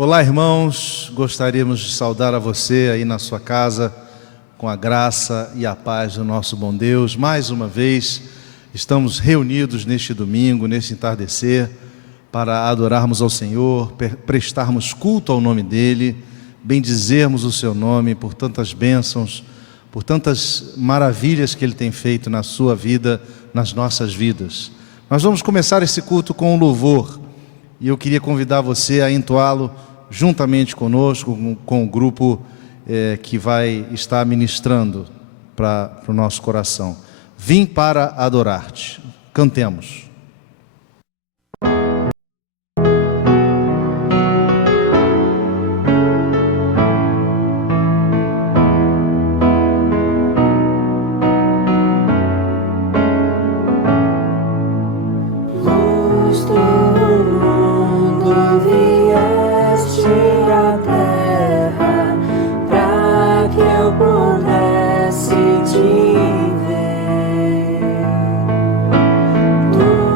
Olá, irmãos, gostaríamos de saudar a você aí na sua casa, com a graça e a paz do nosso bom Deus. Mais uma vez, estamos reunidos neste domingo, neste entardecer, para adorarmos ao Senhor, prestarmos culto ao nome dEle, bendizermos o seu nome por tantas bênçãos, por tantas maravilhas que Ele tem feito na sua vida, nas nossas vidas. Nós vamos começar esse culto com um louvor, e eu queria convidar você a entoá-lo juntamente conosco, com o grupo que vai estar ministrando para o nosso coração. Vim para adorar-te. Cantemos. Tu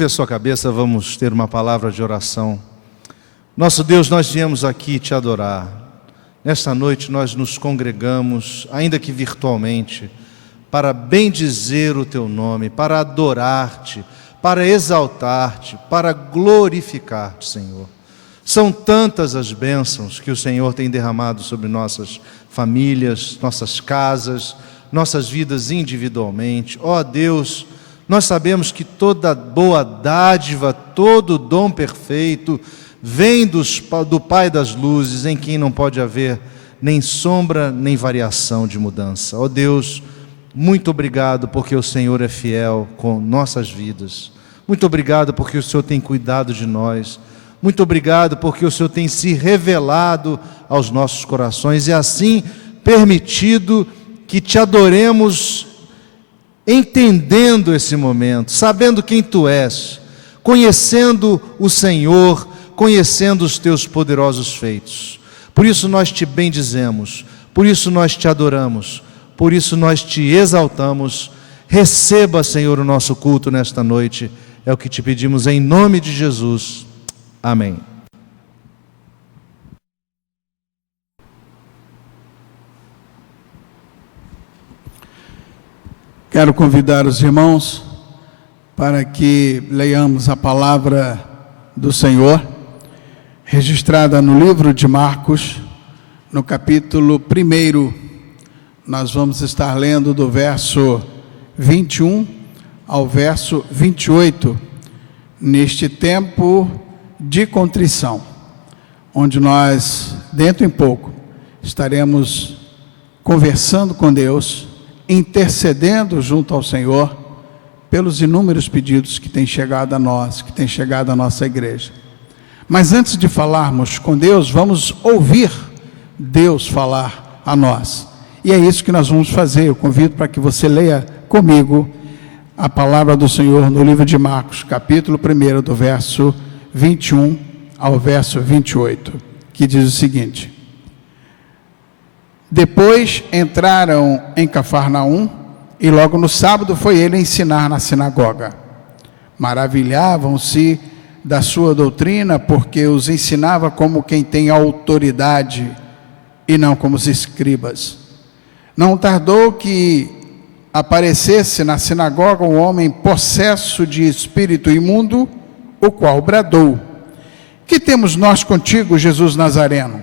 Curve a sua cabeça, vamos ter uma palavra de oração. Nosso Deus, nós viemos aqui te adorar. Nesta noite nós nos congregamos, ainda que virtualmente, para bendizer o teu nome, para adorar-te, para exaltar-te, para glorificar-te, Senhor. São tantas as bênçãos que o Senhor tem derramado sobre nossas famílias, nossas casas, nossas vidas individualmente. Ó Deus, nós sabemos que toda boa dádiva, todo dom perfeito, vem do Pai das luzes, em quem não pode haver nem sombra, nem variação de mudança. Ó Deus, muito obrigado porque o Senhor é fiel com nossas vidas. Muito obrigado porque o Senhor tem cuidado de nós. Muito obrigado porque o Senhor tem se revelado aos nossos corações e assim permitido que te adoremos, entendendo esse momento, sabendo quem tu és, conhecendo o Senhor, conhecendo os teus poderosos feitos. Por isso nós te bendizemos, por isso nós te adoramos, por isso nós te exaltamos. Receba, Senhor, o nosso culto nesta noite, é o que te pedimos em nome de Jesus. Amém. Quero convidar os irmãos para que leiamos a palavra do Senhor, registrada no livro de Marcos, no capítulo 1. Nós vamos estar lendo do verso 21 ao verso 28, neste tempo de contrição, onde nós, dentro em pouco, estaremos conversando com Deus, intercedendo junto ao Senhor, pelos inúmeros pedidos que têm chegado a nós, que têm chegado à nossa igreja. Mas antes de falarmos com Deus, vamos ouvir Deus falar a nós. E é isso que nós vamos fazer. Eu convido para que você leia comigo a palavra do Senhor no livro de Marcos, capítulo 1, do verso 21 ao verso 28, que diz o seguinte: Depois entraram em Cafarnaum, e logo no sábado foi ele ensinar na sinagoga. Maravilhavam-se da sua doutrina, porque os ensinava como quem tem autoridade, e não como os escribas. Não tardou que aparecesse na sinagoga um homem possesso de espírito imundo, o qual bradou: Que temos nós contigo, Jesus Nazareno?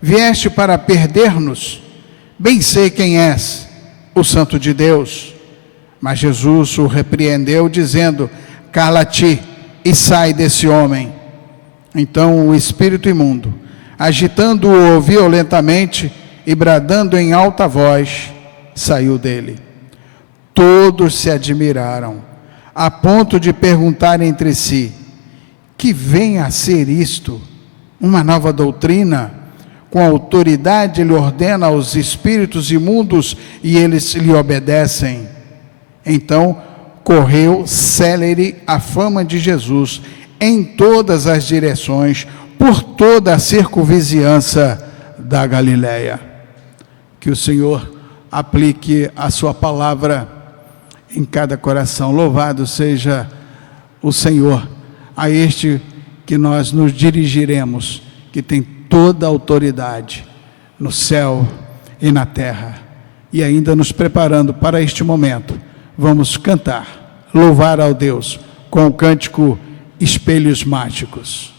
Vieste para perder-nos? Bem sei quem és, o Santo de Deus. Mas Jesus o repreendeu, dizendo: Cala-te e sai desse homem. Então o espírito imundo, agitando-o violentamente e bradando em alta voz, saiu dele. Todos se admiraram, a ponto de perguntar entre si: Que vem a ser isto? Uma nova doutrina? Com autoridade ele ordena aos espíritos imundos e eles lhe obedecem. Então correu célere a fama de Jesus em todas as direções, por toda a circunvizinhança da Galileia. Que o Senhor aplique a sua palavra em cada coração. Louvado seja o Senhor, a este que nós nos dirigiremos, que tem toda a autoridade no céu e na terra. E ainda nos preparando para este momento, vamos cantar, louvar ao Deus com o cântico Espelhos Mágicos.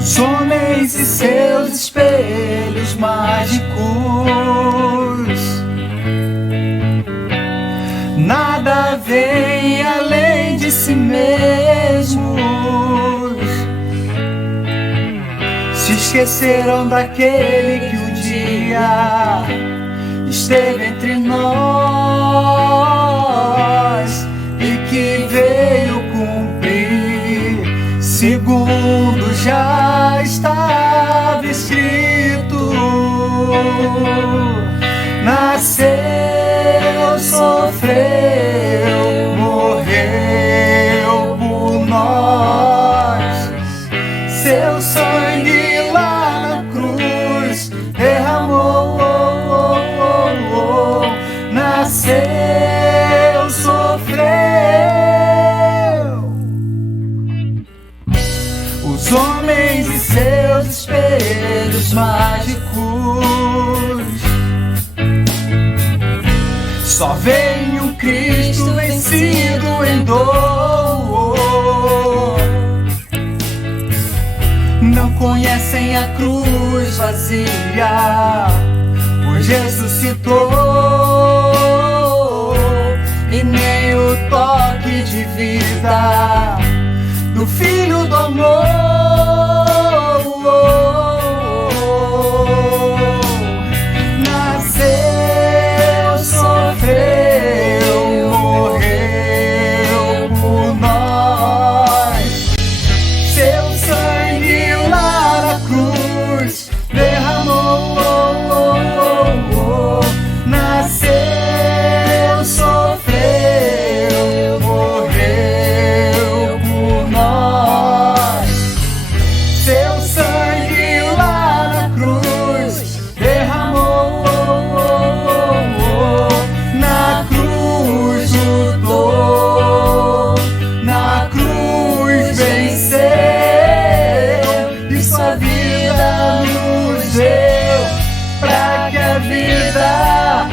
Os homens e seus espelhos mágicos, nada vem além de si mesmos. Se esqueceram daquele que um dia esteve entre nós e que veio cumprir segundo já estava escrito nas sofreu, morreu por nós. Seu sangue lá na cruz derramou, nasceu, sofreu. Os homens e seus espelhos mágicos só veem o Cristo vencido em dor. Não conhecem a cruz vazia, pois ressuscitou, e nem o toque de vida do Filho do amor. Nasceu, sofreu, morreu por nós. Seu sangue lá na cruz derramou, nasceu, sofreu, morreu por nós. Seu sangue lá na cruz derramou, na cruz lutou, na cruz venceu, e sua vida nos deu, pra que a vida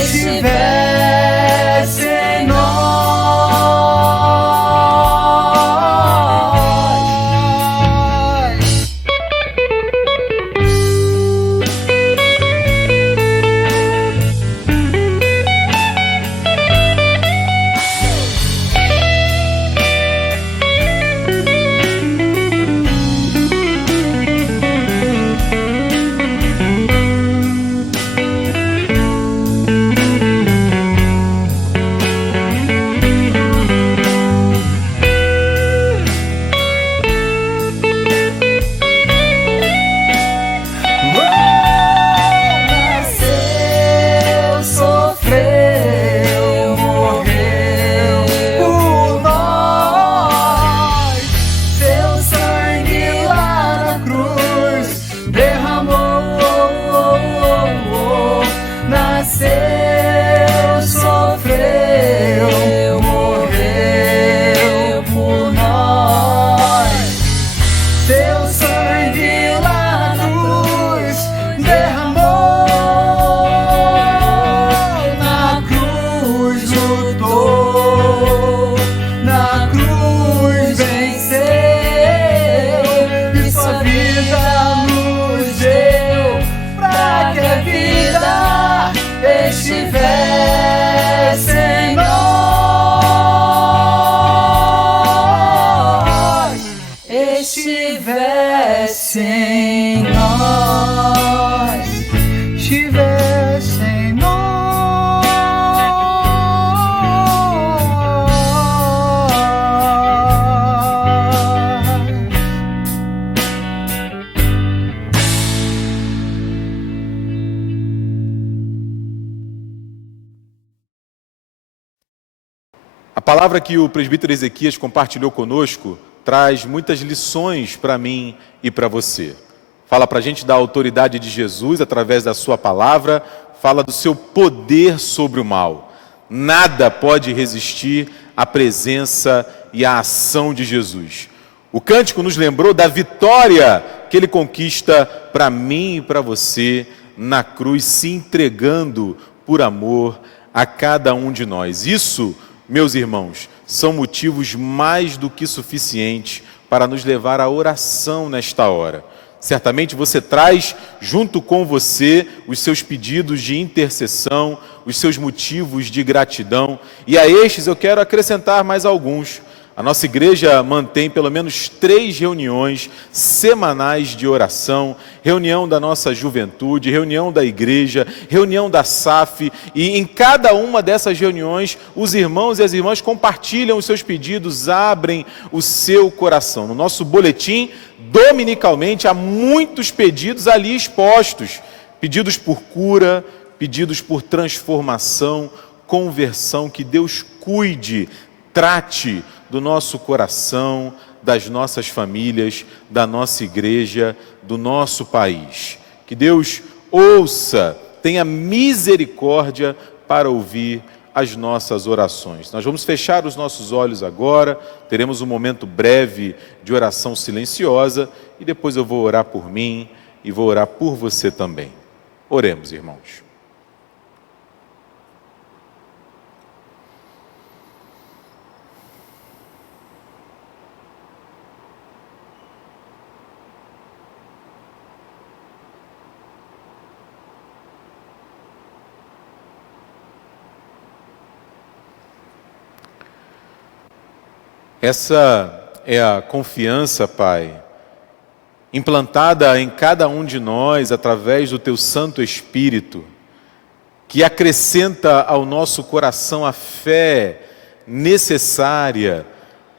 estivesse em nós. Nasceu, sofreu, morreu por nós. Seu sangue lá na cruz derramou, nasceu, sofreu, morreu por nós. Seu sangue lá na cruz derramou, na cruz lutou, na cruz venceu, e sua vida nos deu, pra que a vida estivesse em nós, estivesse em nós, estivesse em nós. A palavra que o presbítero Ezequias compartilhou conosco traz muitas lições para mim e para você. Fala para a gente da autoridade de Jesus através da sua palavra, fala do seu poder sobre o mal. Nada pode resistir à presença e à ação de Jesus. O cântico nos lembrou da vitória que ele conquista para mim e para você na cruz, se entregando por amor a cada um de nós. Isso, meus irmãos, são motivos mais do que suficientes para nos levar à oração nesta hora. Certamente você traz junto com você os seus pedidos de intercessão, os seus motivos de gratidão, e a estes eu quero acrescentar mais alguns. A nossa igreja mantém pelo menos 3 reuniões semanais de oração, reunião da nossa juventude, reunião da igreja, reunião da SAF, e em cada uma dessas reuniões os irmãos e as irmãs compartilham os seus pedidos, abrem o seu coração. No nosso boletim, dominicalmente, há muitos pedidos ali expostos, pedidos por cura, pedidos por transformação, conversão, que Deus cuide, trate do nosso coração, das nossas famílias, da nossa igreja, do nosso país. Que Deus ouça, tenha misericórdia para ouvir as nossas orações. Nós vamos fechar os nossos olhos agora, teremos um momento breve de oração silenciosa e depois eu vou orar por mim e vou orar por você também. Oremos, irmãos. Essa é a confiança, Pai, implantada em cada um de nós através do Teu Santo Espírito, que acrescenta ao nosso coração a fé necessária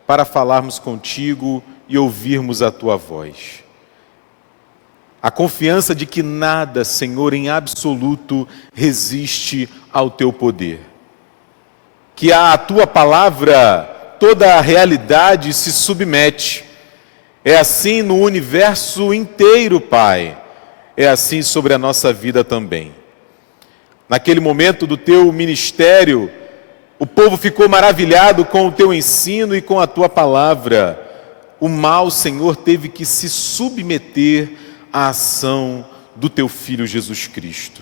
para falarmos contigo e ouvirmos a Tua voz. A confiança de que nada, Senhor, em absoluto, resiste ao Teu poder. Que a Tua palavra, toda a realidade se submete. É assim no universo inteiro, Pai. É assim sobre a nossa vida também. Naquele momento do Teu ministério, o povo ficou maravilhado com o Teu ensino e com a Tua palavra. O mal, Senhor, teve que se submeter à ação do Teu Filho Jesus Cristo.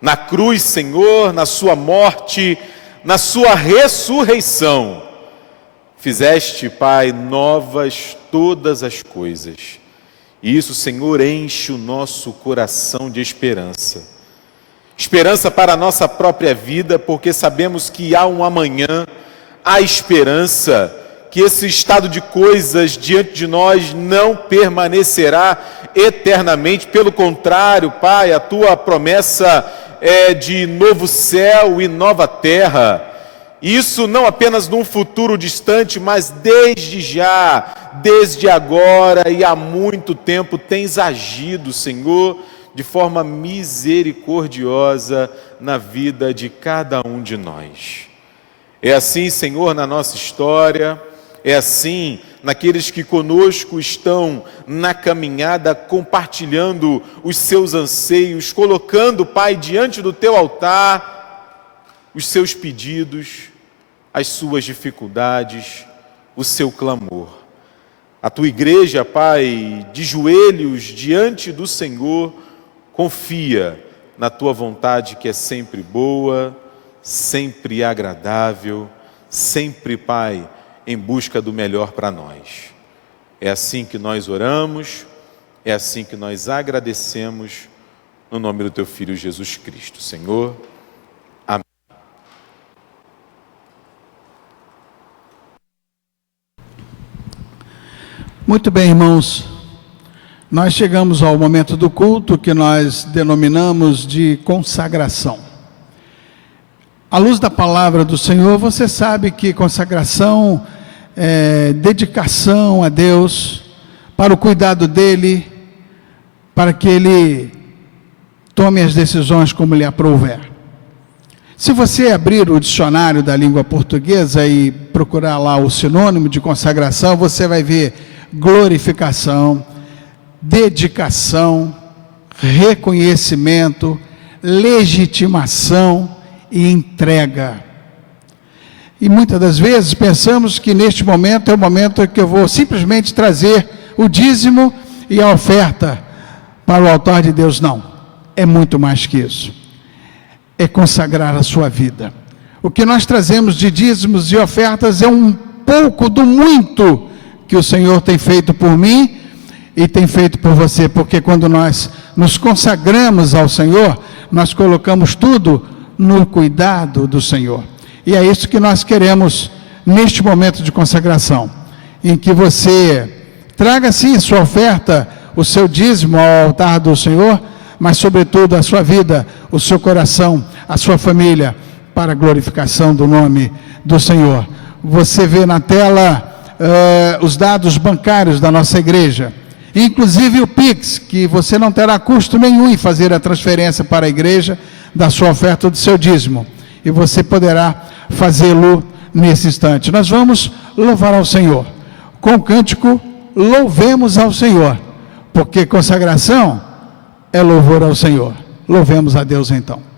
Na cruz, Senhor, na Sua morte, na Sua ressurreição, fizeste, Pai, novas todas as coisas. E isso, Senhor, enche o nosso coração de esperança. Esperança para a nossa própria vida, porque sabemos que há um amanhã, há esperança, que esse estado de coisas diante de nós não permanecerá eternamente. Pelo contrário, Pai, a Tua promessa é de novo céu e nova terra. Isso não apenas num futuro distante, mas desde já, desde agora e há muito tempo tens agido, Senhor, de forma misericordiosa na vida de cada um de nós. É assim, Senhor, na nossa história, é assim naqueles que conosco estão na caminhada, compartilhando os seus anseios, colocando, Pai, diante do Teu altar, os seus pedidos, as suas dificuldades, o seu clamor. A Tua igreja, Pai, de joelhos diante do Senhor, confia na Tua vontade que é sempre boa, sempre agradável, sempre, Pai, em busca do melhor para nós. É assim que nós oramos, é assim que nós agradecemos, no nome do Teu Filho Jesus Cristo, Senhor. Muito bem, irmãos, nós chegamos ao momento do culto que nós denominamos de consagração. À luz da palavra do Senhor, você sabe que consagração é dedicação a Deus, para o cuidado dEle, para que Ele tome as decisões como lhe aprouver. Se você abrir o dicionário da língua portuguesa e procurar lá o sinônimo de consagração, você vai ver glorificação, dedicação, reconhecimento, legitimação e entrega. E muitas das vezes pensamos que neste momento é o momento em que eu vou simplesmente trazer o dízimo e a oferta para o altar de Deus. Não, é muito mais que isso. É consagrar a sua vida. O que nós trazemos de dízimos e ofertas é um pouco do muito que o Senhor tem feito por mim e tem feito por você, porque quando nós nos consagramos ao Senhor, nós colocamos tudo no cuidado do Senhor. E é isso que nós queremos neste momento de consagração, em que você traga sim sua oferta, o seu dízimo ao altar do Senhor, mas sobretudo a sua vida, o seu coração, a sua família, para a glorificação do nome do Senhor. Você vê na tela os dados bancários da nossa igreja, inclusive o Pix, que você não terá custo nenhum em fazer a transferência para a igreja da sua oferta ou do seu dízimo. e você poderá fazê-lo nesse instante. Nós vamos louvar ao Senhor. Com o cântico, louvemos ao Senhor, porque consagração é louvor ao Senhor. Louvemos a Deus então.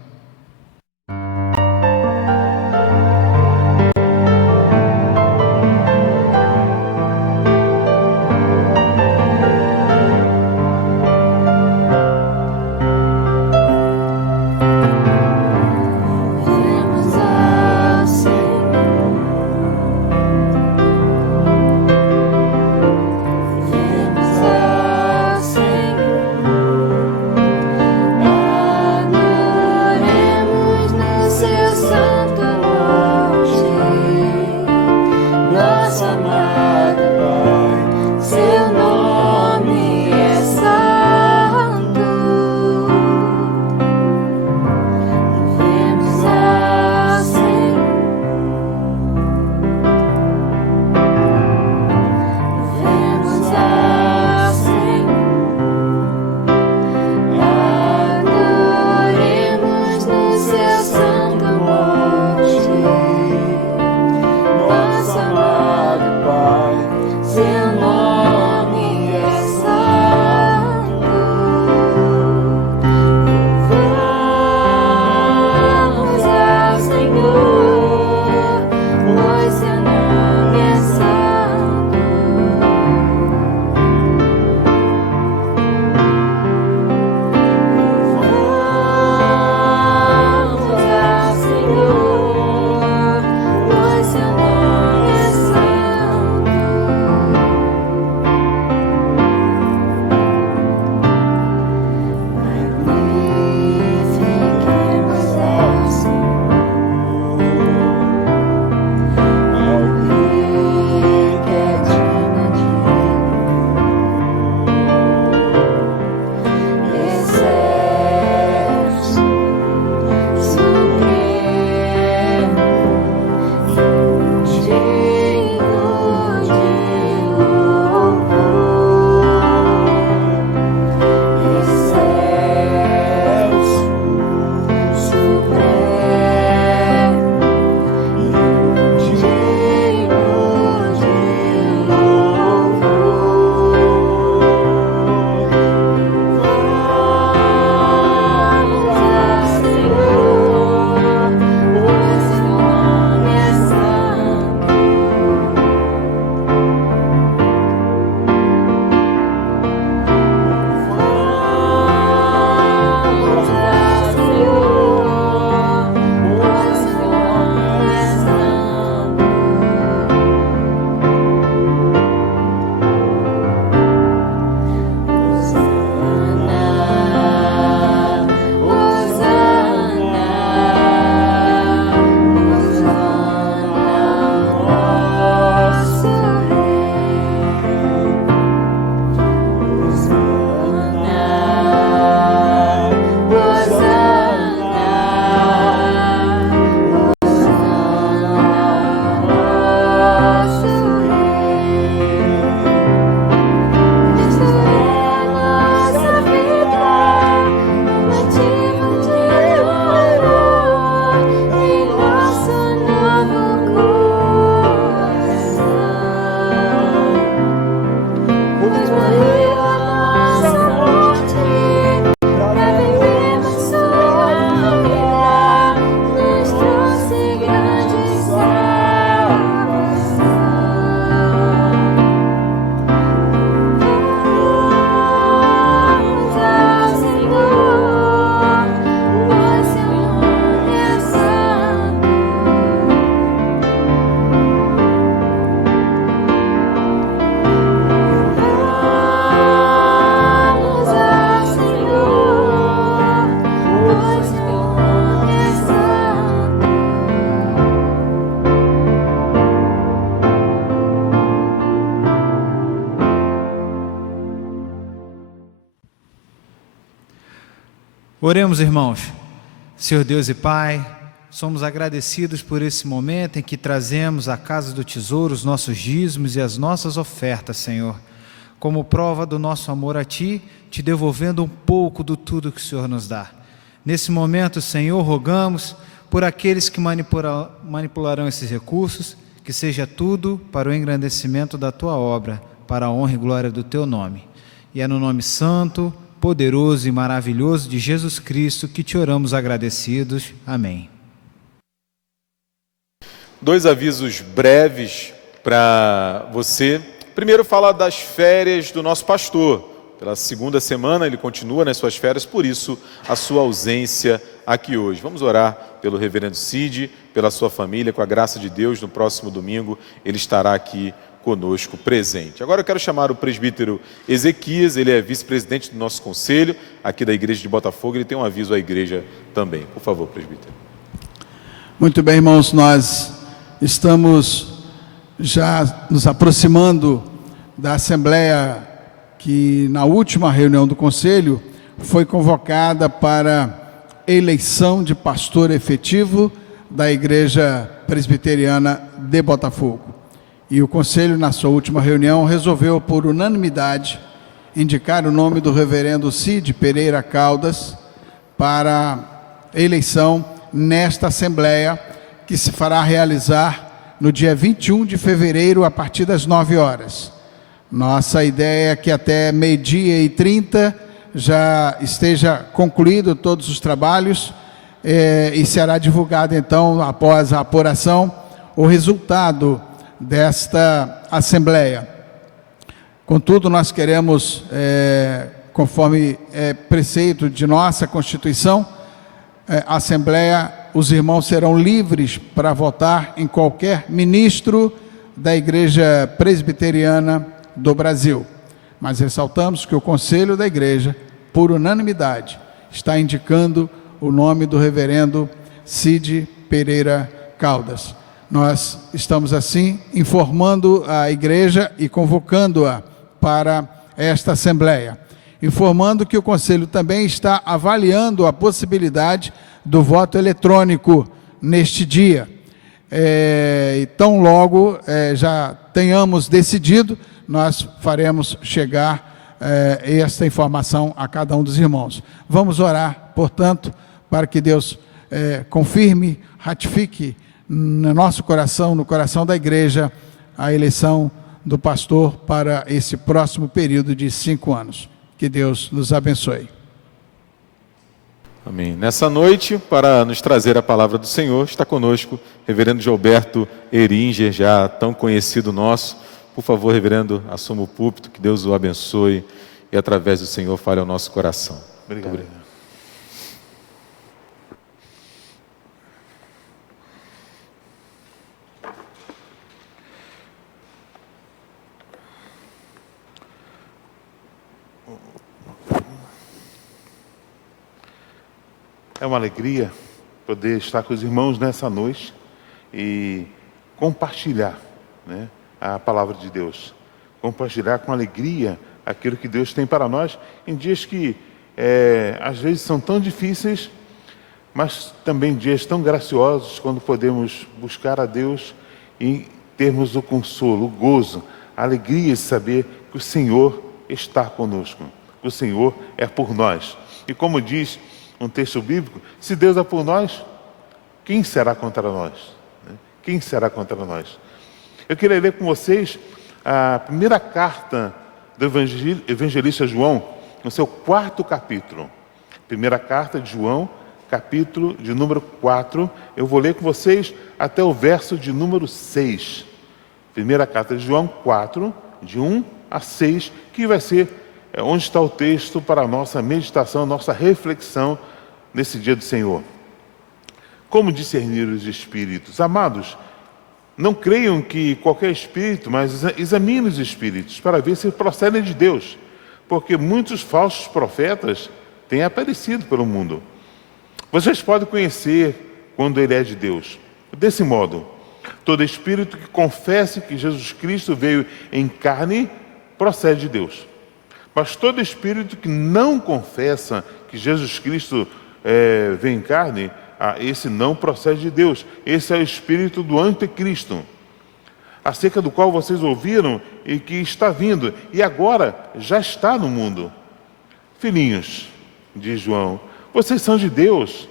Oremos, irmãos. Senhor Deus e Pai, somos agradecidos por esse momento em que trazemos à casa do tesouro os nossos dízimos e as nossas ofertas, Senhor, como prova do nosso amor a Ti, te devolvendo um pouco do tudo que o Senhor nos dá. Nesse momento, Senhor, rogamos por aqueles que manipularão esses recursos, que seja tudo para o engrandecimento da tua obra, para a honra e glória do teu nome. E é no nome santo, poderoso e maravilhoso de Jesus Cristo que te oramos agradecidos. Amém. 2 avisos breves para você. Primeiro, fala das férias do nosso pastor. Pela segunda semana ele continua nas suas férias, por isso a sua ausência aqui hoje. Vamos orar pelo reverendo Cid, pela sua família, com a graça de Deus. No próximo domingo ele estará aqui conosco presente. Agora eu quero chamar o presbítero Ezequias, ele é vice-presidente do nosso conselho, aqui da igreja de Botafogo. Ele tem um aviso à igreja também. Por favor, presbítero. Muito bem, irmãos, nós estamos já nos aproximando da Assembleia que na última reunião do Conselho foi convocada para eleição de pastor efetivo da Igreja Presbiteriana de Botafogo. E o Conselho, na sua última reunião, resolveu por unanimidade indicar o nome do reverendo Cid Pereira Caldas para eleição nesta Assembleia, que se fará realizar no dia 21 de fevereiro, a partir das 9 horas. Nossa ideia é que até 12h30 já esteja concluído todos os trabalhos e será divulgado, então, após a apuração, o resultado desta Assembleia. Contudo, nós queremos, conforme preceito de nossa Constituição, a Assembleia, os irmãos serão livres para votar em qualquer ministro da Igreja Presbiteriana do Brasil. Mas ressaltamos que o Conselho da Igreja, por unanimidade, está indicando o nome do reverendo Cid Pereira Caldas. Nós estamos, assim, informando a Igreja e convocando-a para esta Assembleia. Informando que o Conselho também está avaliando a possibilidade do voto eletrônico neste dia. Tão logo já tenhamos decidido, nós faremos chegar esta informação a cada um dos irmãos. Vamos orar, portanto, para que Deus confirme, ratifique no nosso coração, no coração da igreja, a eleição do pastor para esse próximo período de 5 anos. Que Deus nos abençoe. Amém. Nessa noite, para nos trazer a palavra do Senhor, está conosco reverendo Gilberto Eringer, já tão conhecido nosso. Por favor, reverendo, assuma o púlpito, que Deus o abençoe e através do Senhor fale ao nosso coração. Obrigado. É uma alegria poder estar com os irmãos nessa noite e compartilhar, né, a palavra de Deus. Compartilhar com alegria aquilo que Deus tem para nós em dias que às vezes são tão difíceis, mas também dias tão graciosos, quando podemos buscar a Deus e termos o consolo, o gozo, a alegria de saber que o Senhor está conosco, que o Senhor é por nós. E como diz um texto bíblico, se Deus é por nós, quem será contra nós? Quem será contra nós? Eu queria ler com vocês a primeira carta do evangelista João, no seu 4º capítulo. Primeira carta de João, capítulo de número 4. Eu vou ler com vocês até o verso de número 6. Primeira carta de João 4, de 1 a 6, que vai ser onde está o texto para a nossa meditação, nossa reflexão nesse dia do Senhor. Como discernir os espíritos? Amados, não creiam que qualquer espírito, mas examine os espíritos para ver se procedem de Deus, porque muitos falsos profetas têm aparecido pelo mundo. Vocês podem conhecer quando ele é de Deus. Desse modo, todo espírito que confesse que Jesus Cristo veio em carne procede de Deus. Mas todo espírito que não confessa que Jesus Cristo veio em carne, esse não procede de Deus. Esse é o espírito do anticristo, acerca do qual vocês ouviram e que está vindo, e agora já está no mundo. Filhinhos, diz João, vocês são de Deus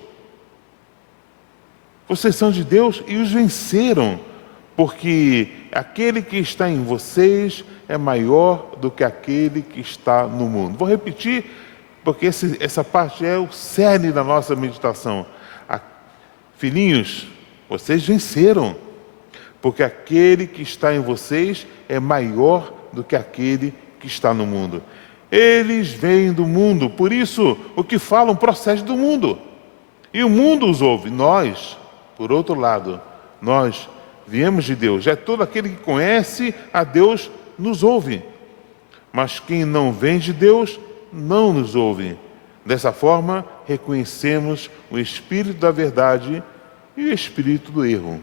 Vocês são de Deus e os venceram, porque aquele que está em vocês é maior do que aquele que está no mundo. Vou repetir, porque essa parte é o cerne da nossa meditação. Filhinhos, vocês venceram, porque aquele que está em vocês é maior do que aquele que está no mundo. Eles vêm do mundo, por isso o que falam procede do mundo. E o mundo os ouve. Nós, por outro lado, nós viemos de Deus. É todo aquele que conhece a Deus nos ouve. Mas quem não vem de Deus não nos ouve. Dessa forma, reconhecemos o espírito da verdade e o espírito do erro.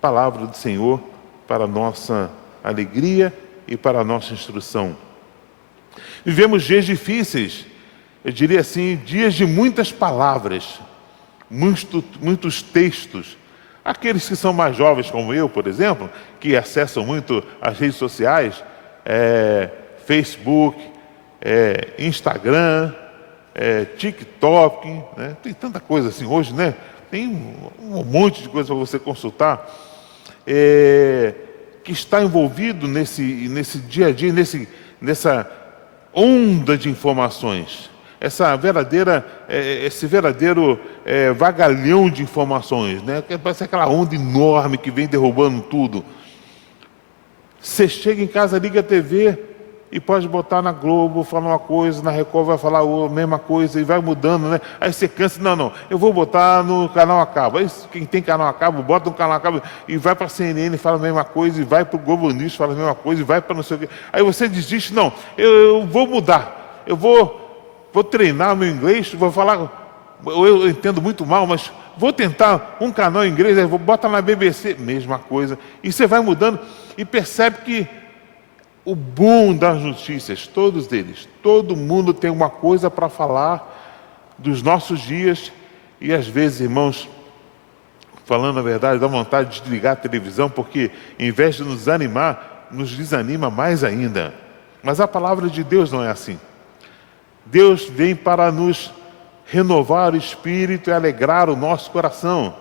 Palavra do Senhor para a nossa alegria e para a nossa instrução. Vivemos dias difíceis, eu diria assim, dias de muitas palavras, muitos textos. Aqueles que são mais jovens, como eu, por exemplo, que acessam muito as redes sociais, Facebook, Instagram, TikTok, né? Tem tanta coisa assim hoje, né? Tem um monte de coisa para você consultar, que está envolvido nesse dia a dia, nessa onda de informações, esse verdadeiro vagalhão de informações, né? Parece aquela onda enorme que vem derrubando tudo. Você chega em casa, liga a TV e pode botar na Globo, falar uma coisa, na Record vai falar a mesma coisa e vai mudando, né? Aí você cansa, não, eu vou botar no canal a cabo. Aí quem tem canal a cabo, bota no canal a cabo e vai para a CNN e fala a mesma coisa, e vai para o Globo News fala a mesma coisa, e vai para não sei o quê. Aí você desiste, não, eu vou mudar, eu vou treinar meu inglês, vou falar, eu entendo muito mal, mas vou tentar um canal em inglês, vou botar na BBC, mesma coisa. E você vai mudando e percebe que o boom das notícias, todos eles, todo mundo tem uma coisa para falar dos nossos dias e às vezes, irmãos, falando a verdade, dá vontade de desligar a televisão porque em vez de nos animar, nos desanima mais ainda. Mas a palavra de Deus não é assim. Deus vem para nos renovar o espírito e alegrar o nosso coração.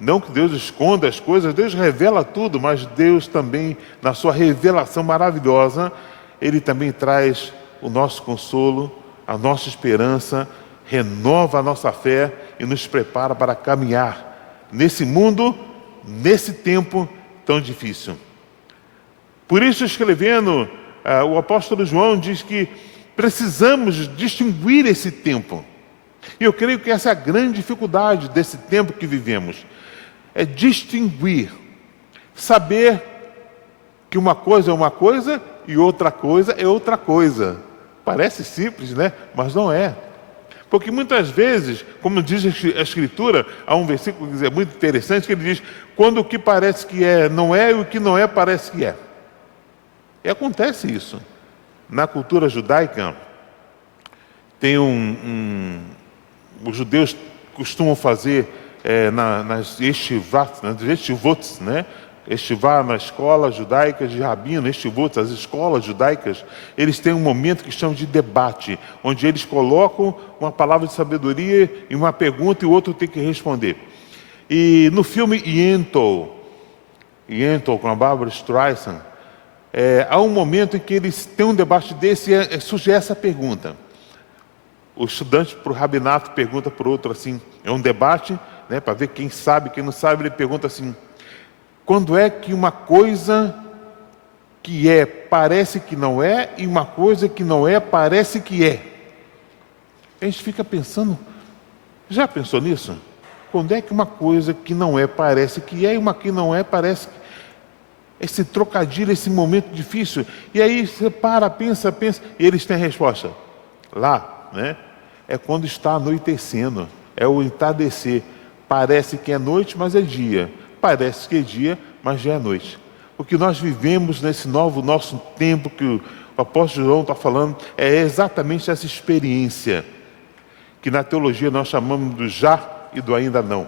Não que Deus esconda as coisas, Deus revela tudo, mas Deus também, na sua revelação maravilhosa, Ele também traz o nosso consolo, a nossa esperança, renova a nossa fé e nos prepara para caminhar nesse mundo, nesse tempo tão difícil. Por isso, escrevendo, o apóstolo João diz que precisamos distinguir esse tempo. E eu creio que essa é a grande dificuldade desse tempo que vivemos. É distinguir, saber que uma coisa é uma coisa e outra coisa é outra coisa. Parece simples, né? Mas não é. Porque muitas vezes, como diz a Escritura, há um versículo que é muito interessante, que ele diz, quando o que parece que é não é e o que não é parece que é. E acontece isso. Na cultura judaica, tem os judeus costumam fazer nas estivot, né? Estivá na escola judaica de rabino, estivot, as escolas judaicas, eles têm um momento que chamam de debate, onde eles colocam uma palavra de sabedoria e uma pergunta e o outro tem que responder. E no filme Yentl, com a Barbra Streisand, há um momento em que eles têm um debate desse e surge essa pergunta. O estudante para o rabinato pergunta para o outro assim, é um debate, né, para ver quem sabe, quem não sabe, ele pergunta assim, quando é que uma coisa que é, parece que não é, e uma coisa que não é, parece que é? A gente fica pensando, já pensou nisso? Quando é que uma coisa que não é, parece que é, e uma que não é, parece que... Esse trocadilho, esse momento difícil. E aí você pensa, e eles têm a resposta. Lá, né? É quando está anoitecendo, é o entardecer. Parece que é noite, mas é dia. Parece que é dia, mas já é noite. O que nós vivemos nesse nosso tempo que o apóstolo João está falando é exatamente essa experiência que na teologia nós chamamos do já e do ainda não.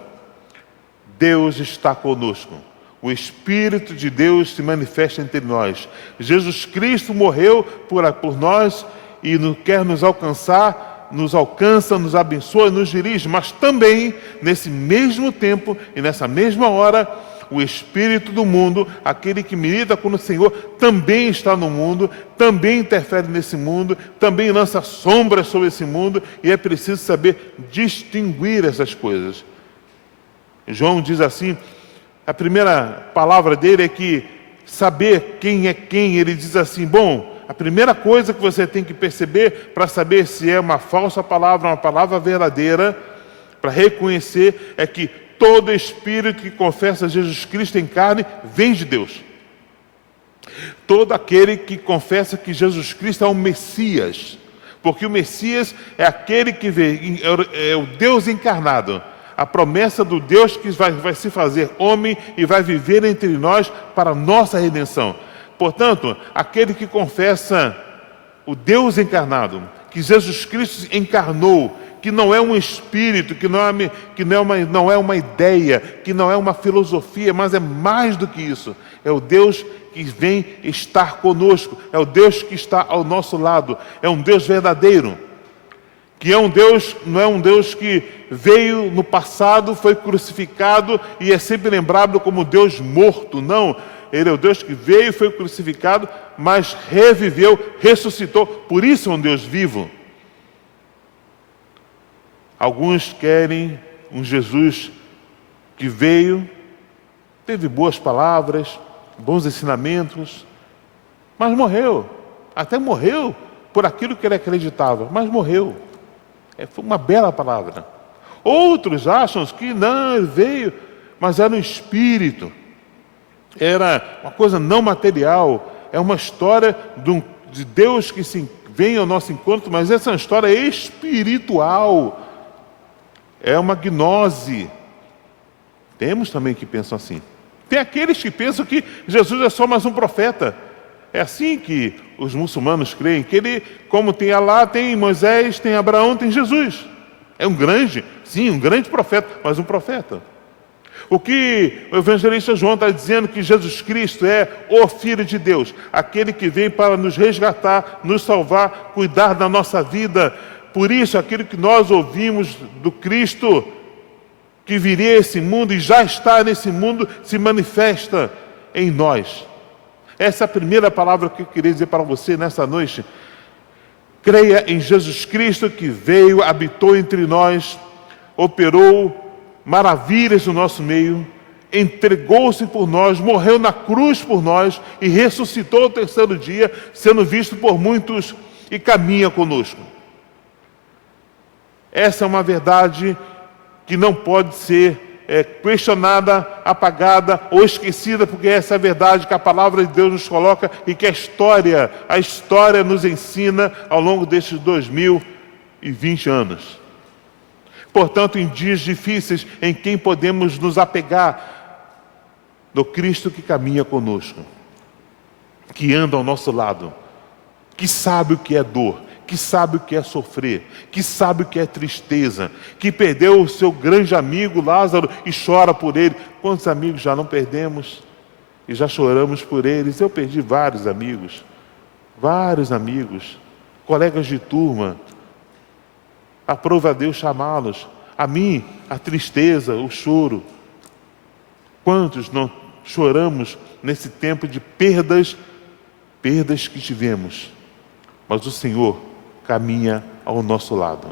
Deus está conosco. O Espírito de Deus se manifesta entre nós. Jesus Cristo morreu por nós e quer nos alcançar nos alcança, nos abençoa, nos dirige, mas também, nesse mesmo tempo e nessa mesma hora, o espírito do mundo, aquele que milita com o Senhor, também está no mundo, também interfere nesse mundo, também lança sombras sobre esse mundo, e é preciso saber distinguir essas coisas. João diz assim, a primeira palavra dele é que saber quem é quem. Ele diz assim, bom, a primeira coisa que você tem que perceber para saber se é uma falsa palavra ou uma palavra verdadeira, para reconhecer, é que todo espírito que confessa Jesus Cristo em carne vem de Deus. Todo aquele que confessa que Jesus Cristo é o Messias, porque o Messias é aquele que vem, é o Deus encarnado, a promessa do Deus que vai se fazer homem e vai viver entre nós para a nossa redenção. Portanto, aquele que confessa o Deus encarnado, que Jesus Cristo encarnou, que não é um espírito, que não é uma ideia, que não é uma filosofia, mas é mais do que isso. É o Deus que vem estar conosco, é o Deus que está ao nosso lado, é um Deus verdadeiro, que é um Deus, não é um Deus que veio no passado, foi crucificado e é sempre lembrado como Deus morto. Não, Ele é o Deus que veio, foi crucificado, mas reviveu, ressuscitou, por isso é um Deus vivo. Alguns querem um Jesus que veio, teve boas palavras, bons ensinamentos, mas morreu. Até morreu por aquilo que ele acreditava, mas morreu. Foi uma bela palavra. Outros acham que não, ele veio, mas era um espírito. Era uma coisa não material. É uma história de Deus que vem ao nosso encontro, mas essa é uma história espiritual. É uma gnose. Temos também que pensam assim. Tem aqueles que pensam que Jesus é só mais um profeta. É assim que os muçulmanos creem, que ele, como tem Alá, tem Moisés, tem Abraão, tem Jesus. É um grande profeta, mas um profeta. O que o evangelista João está dizendo, que Jesus Cristo é o Filho de Deus, aquele que vem para nos resgatar, nos salvar, cuidar da nossa vida. Por isso, aquilo que nós ouvimos do Cristo, que viria a esse mundo e já está nesse mundo, se manifesta em nós. Essa é a primeira palavra que eu queria dizer para você nessa noite. Creia em Jesus Cristo, que veio, habitou entre nós, operou maravilhas no nosso meio, entregou-se por nós, morreu na cruz por nós e ressuscitou ao terceiro dia, sendo visto por muitos e caminha conosco. Essa é uma verdade que não pode ser questionada, apagada ou esquecida, porque essa é a verdade que a palavra de Deus nos coloca e que a história nos ensina ao longo destes 2020 anos. Portanto, em dias difíceis, em quem podemos nos apegar? Do Cristo que caminha conosco, que anda ao nosso lado, que sabe o que é dor, que sabe o que é sofrer, que sabe o que é tristeza, que perdeu o seu grande amigo Lázaro e chora por ele. Quantos amigos já não perdemos e já choramos por eles? Eu perdi vários amigos, colegas de turma. Aprove a Deus chamá-los. A mim, a tristeza, o choro. Quantos não choramos nesse tempo de perdas que tivemos? Mas o Senhor caminha ao nosso lado.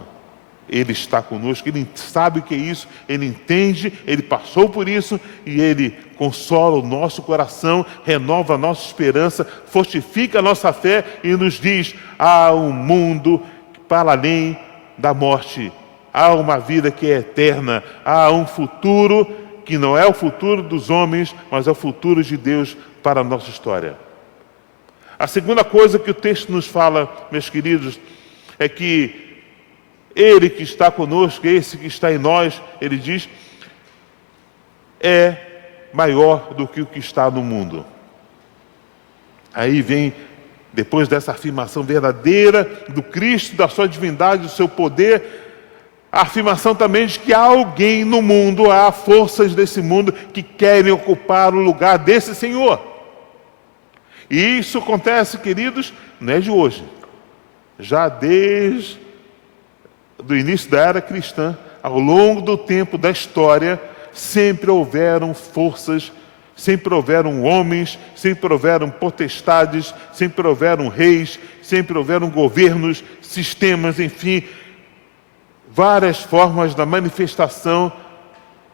Ele está conosco, Ele sabe o que é isso, Ele entende, Ele passou por isso e Ele consola o nosso coração, renova a nossa esperança, fortifica a nossa fé e nos diz: há um mundo para além da morte, há uma vida que é eterna, há um futuro que não é o futuro dos homens, mas é o futuro de Deus para a nossa história. A segunda coisa que o texto nos fala, meus queridos, é que Ele que está conosco, esse que está em nós, Ele diz, é maior do que o que está no mundo. Aí vem, depois dessa afirmação verdadeira do Cristo, da sua divindade, do seu poder, a afirmação também de que há alguém no mundo, há forças desse mundo que querem ocupar o lugar desse Senhor. E isso acontece, queridos, não é de hoje. Já desde do início da era cristã, ao longo do tempo da história, sempre houveram forças, sempre houveram homens, sempre houveram potestades, sempre houveram reis, sempre houveram governos, sistemas, enfim, várias formas da manifestação,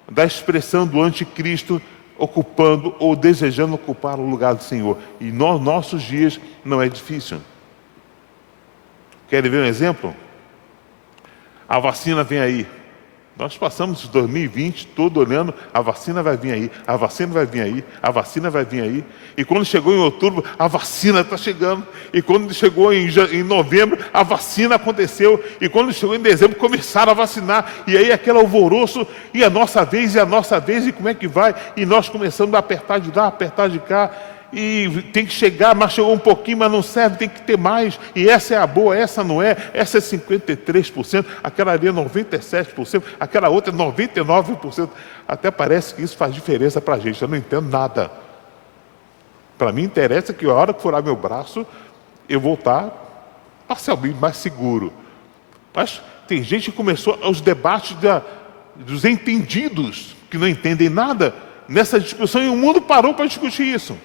da expressão do anticristo, ocupando ou desejando ocupar o lugar do Senhor. E nos nossos dias não é difícil. Querem ver um exemplo? A vacina vem aí. Nós passamos 2020 todo olhando, a vacina vai vir aí, a vacina vai vir aí, a vacina vai vir aí. E quando chegou em outubro, a vacina está chegando. E quando chegou em novembro, a vacina aconteceu. E quando chegou em dezembro, começaram a vacinar. E aí aquele alvoroço, e a nossa vez, e como é que vai? E nós começamos a apertar de lá, apertar de cá. E tem que chegar, mas chegou um pouquinho, mas não serve, tem que ter mais. E essa é a boa, essa não é. Essa é 53%, aquela ali é 97%, aquela outra é 99%. Até parece que isso faz diferença para a gente. Eu não entendo nada. Para mim interessa que a hora que furar meu braço, eu vou estar parcialmente mais seguro. Mas tem gente que começou os debates dos entendidos, que não entendem nada, nessa discussão, e o mundo parou para discutir isso.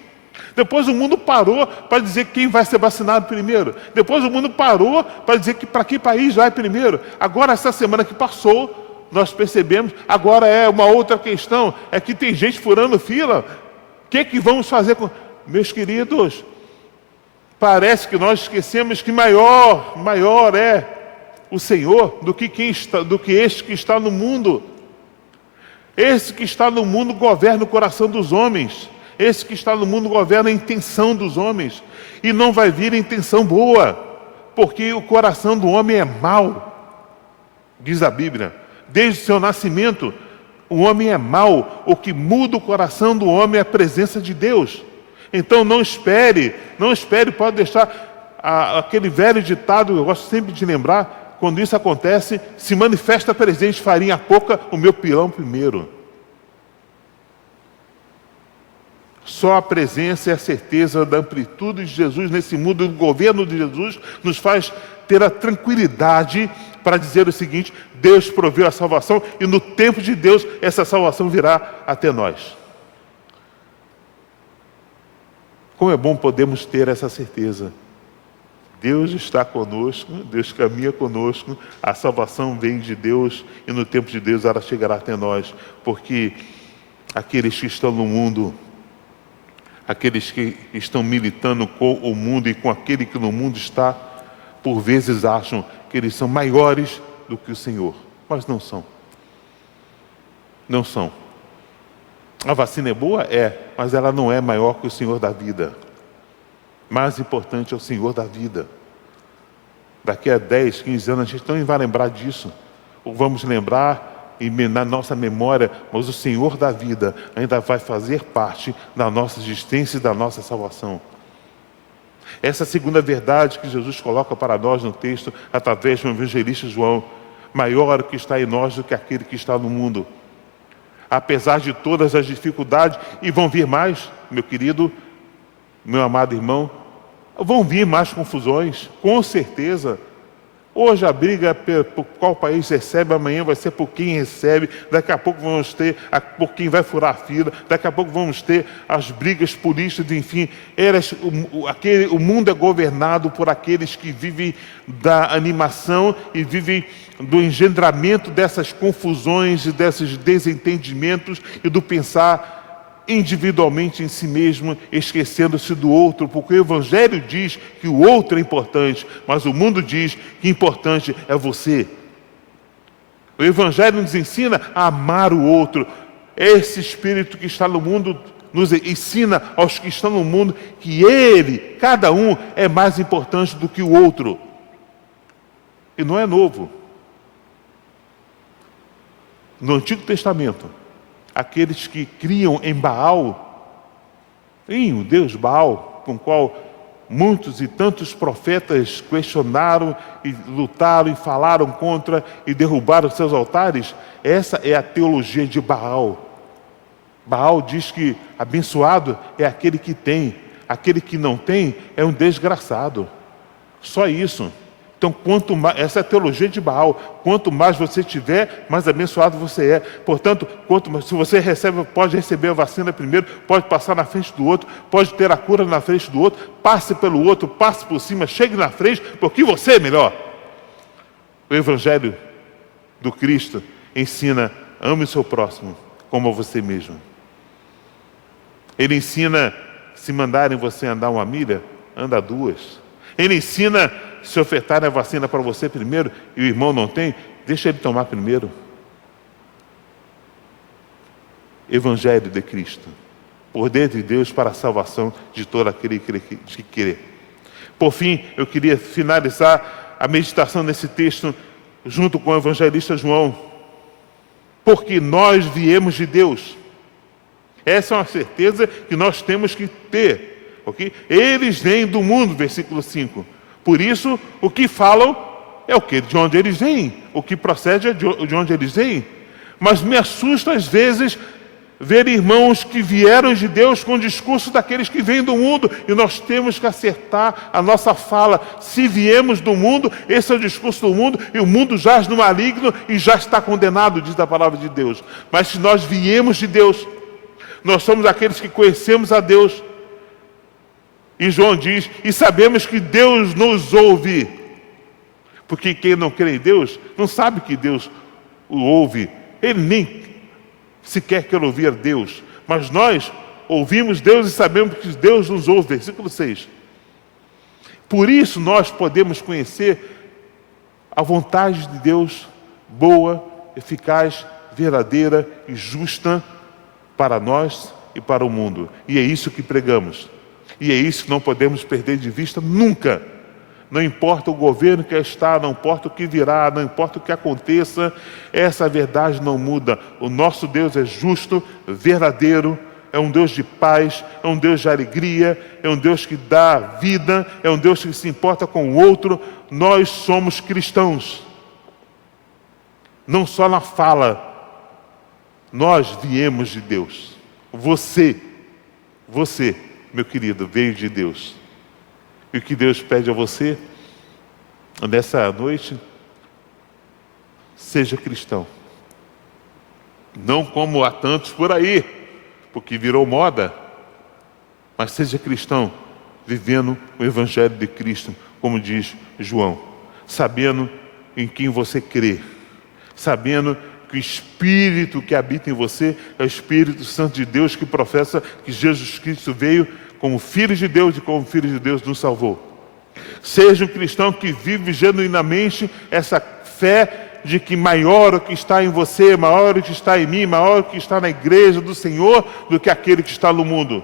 Depois o mundo parou para dizer quem vai ser vacinado primeiro. Depois o mundo parou para dizer para que país vai primeiro. Agora, essa semana que passou, nós percebemos, agora é uma outra questão, é que tem gente furando fila. O que vamos fazer com... Meus queridos, parece que nós esquecemos que maior é o Senhor do que este que está no mundo. Esse que está no mundo governa o coração dos homens. Esse que está no mundo governa a intenção dos homens. E não vai vir a intenção boa, porque o coração do homem é mau, diz a Bíblia. Desde o seu nascimento, o homem é mau. O que muda o coração do homem é a presença de Deus. Então não espere, pode deixar aquele velho ditado, eu gosto sempre de lembrar, quando isso acontece, se manifesta presente farinha pouca, o meu pilão primeiro. Só a presença e a certeza da amplitude de Jesus nesse mundo, do governo de Jesus, nos faz ter a tranquilidade para dizer o seguinte: Deus proveu a salvação e no tempo de Deus essa salvação virá até nós. Como é bom podermos ter essa certeza. Deus está conosco, Deus caminha conosco, a salvação vem de Deus e no tempo de Deus ela chegará até nós, porque aqueles que estão no mundo, aqueles que estão militando com o mundo e com aquele que no mundo está, por vezes acham que eles são maiores do que o Senhor, mas não são. Não são. A vacina é boa? É, mas ela não é maior que o Senhor da vida. Mais importante é o Senhor da vida. Daqui a 10, 15 anos a gente não vai lembrar disso. Ou vamos lembrar e na nossa memória, mas o Senhor da vida ainda vai fazer parte da nossa existência e da nossa salvação. Essa é a segunda verdade que Jesus coloca para nós no texto, através do evangelista João: maior o que está em nós do que aquele que está no mundo. Apesar de todas as dificuldades, e vão vir mais, meu querido, meu amado irmão, vão vir mais confusões, com certeza. Hoje a briga é por qual país recebe, amanhã vai ser por quem recebe, daqui a pouco vamos ter por quem vai furar a fila, daqui a pouco vamos ter as brigas políticas, enfim. O mundo é governado por aqueles que vivem da animação e vivem do engendramento dessas confusões e desses desentendimentos e do pensar individualmente em si mesmo, esquecendo-se do outro, porque o Evangelho diz que o outro é importante, mas o mundo diz que importante é você. O Evangelho nos ensina a amar o outro. Esse Espírito que está no mundo nos ensina aos que estão no mundo que ele, cada um, é mais importante do que o outro. E não é novo. No Antigo Testamento, aqueles que criam em Baal, em o Deus Baal, com o qual muitos e tantos profetas questionaram e lutaram e falaram contra e derrubaram seus altares, essa é a teologia de Baal. Baal diz que abençoado é aquele que tem, aquele que não tem é um desgraçado. Só isso. Então, quanto mais, essa é a teologia de Baal, quanto mais você tiver, mais abençoado você é. Portanto, quanto mais, se você recebe, pode receber a vacina primeiro, pode passar na frente do outro, pode ter a cura na frente do outro, passe pelo outro, passe por cima, chegue na frente, porque você é melhor. O Evangelho do Cristo ensina: ame o seu próximo como a você mesmo. Ele ensina: se mandarem você andar 1 milha, anda 2. Ele ensina: se ofertarem a vacina para você primeiro e o irmão não tem, deixa ele tomar primeiro. Evangelho de Cristo, poder de Deus para a salvação de todo aquele que querer. Por fim, eu queria finalizar a meditação nesse texto junto com o evangelista João, porque nós viemos de Deus. Essa é uma certeza que nós temos que ter, ok? Eles vêm do mundo, versículo 5. Por isso, o que falam é o que? De onde eles vêm. O que procede é de onde eles vêm. Mas me assusta às vezes ver irmãos que vieram de Deus com o discurso daqueles que vêm do mundo. E nós temos que acertar a nossa fala. Se viemos do mundo, esse é o discurso do mundo, e o mundo jaz no maligno e já está condenado, diz a palavra de Deus. Mas se nós viemos de Deus, nós somos aqueles que conhecemos a Deus. E João diz: e sabemos que Deus nos ouve. Porque quem não crê em Deus, não sabe que Deus o ouve. Ele nem sequer quer ouvir Deus. Mas nós ouvimos Deus e sabemos que Deus nos ouve. Versículo 6. Por isso nós podemos conhecer a vontade de Deus, boa, eficaz, verdadeira e justa para nós e para o mundo. E é isso que pregamos. E é isso que não podemos perder de vista nunca. Não importa o governo que está, não importa o que virá, não importa o que aconteça, essa verdade não muda. O nosso Deus é justo, verdadeiro, é um Deus de paz, é um Deus de alegria, é um Deus que dá vida, é um Deus que se importa com o outro. Nós somos cristãos. Não só na fala, nós viemos de Deus. Você, meu querido, veio de Deus. E o que Deus pede a você nessa noite? Seja cristão. Não como há tantos por aí, porque virou moda, mas seja cristão, vivendo o Evangelho de Cristo, como diz João, sabendo em quem você crê, sabendo que o Espírito que habita em você é o Espírito Santo de Deus, que professa que Jesus Cristo veio como Filho de Deus e como Filho de Deus nos salvou. Seja um cristão que vive genuinamente essa fé de que maior o que está em você, maior o que está em mim, maior o que está na igreja do Senhor do que aquele que está no mundo.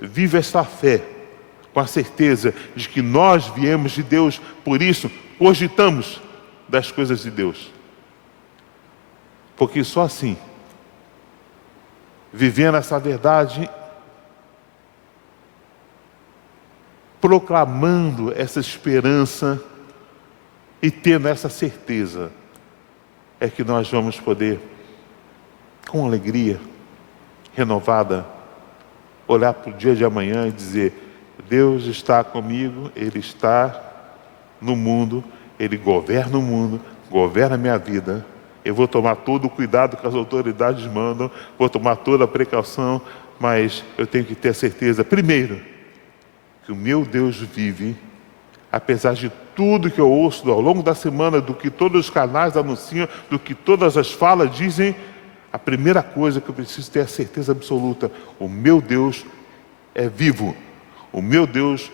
Viva essa fé com a certeza de que nós viemos de Deus, por isso cogitamos das coisas de Deus. Porque só assim, vivendo essa verdade, proclamando essa esperança e tendo essa certeza, é que nós vamos poder, com alegria renovada, olhar para o dia de amanhã e dizer: Deus está comigo, Ele está no mundo, Ele governa o mundo, governa a minha vida. Eu vou tomar todo o cuidado que as autoridades mandam, vou tomar toda a precaução, mas eu tenho que ter a certeza, primeiro, que o meu Deus vive, apesar de tudo que eu ouço ao longo da semana, do que todos os canais anunciam, do que todas as falas dizem. A primeira coisa que eu preciso ter é a certeza absoluta: o meu Deus é vivo, o meu Deus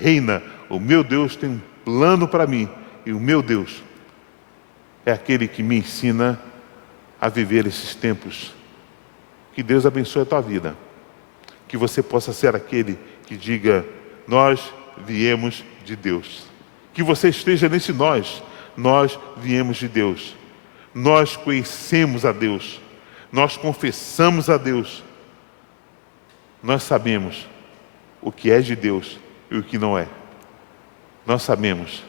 reina, o meu Deus tem um plano para mim, e o meu Deus é aquele que me ensina a viver esses tempos. Que Deus abençoe a tua vida, que você possa ser aquele que diga: nós viemos de Deus. Que você esteja nesse nós viemos de Deus. Nós conhecemos a Deus. Nós confessamos a Deus. Nós sabemos o que é de Deus e o que não é. Nós sabemos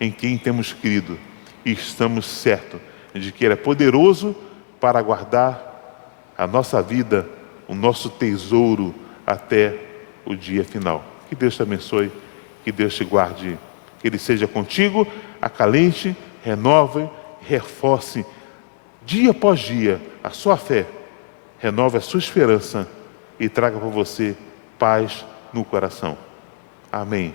em quem temos crido e estamos certos de que Ele é poderoso para guardar a nossa vida, o nosso tesouro até o dia final. Que Deus te abençoe, que Deus te guarde Que Ele seja contigo, acalente, renove, reforce, dia após dia, a sua fé, renove a sua esperança e traga para você paz no coração. Amém.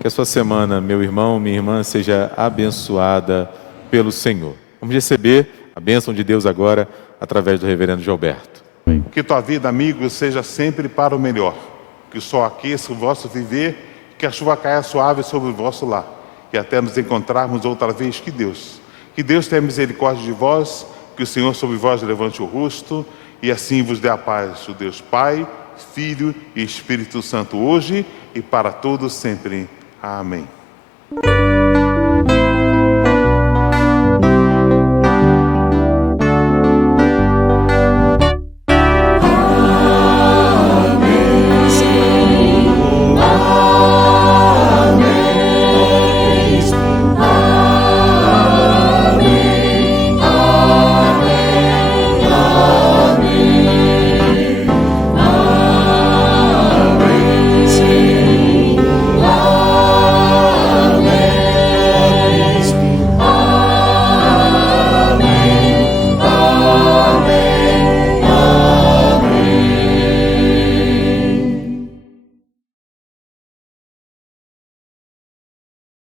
Que a sua semana, meu irmão, minha irmã, seja abençoada pelo Senhor. Vamos receber a bênção de Deus agora através do reverendo Gilberto. Que tua vida, amigos, seja sempre para o melhor. Que o sol aqueça o vosso viver, que a chuva caia suave sobre o vosso lar. E até nos encontrarmos outra vez, que Deus tenha misericórdia de vós, que o Senhor sobre vós levante o rosto e assim vos dê a paz, o Deus Pai, Filho e Espírito Santo, hoje e para todos sempre. Amém.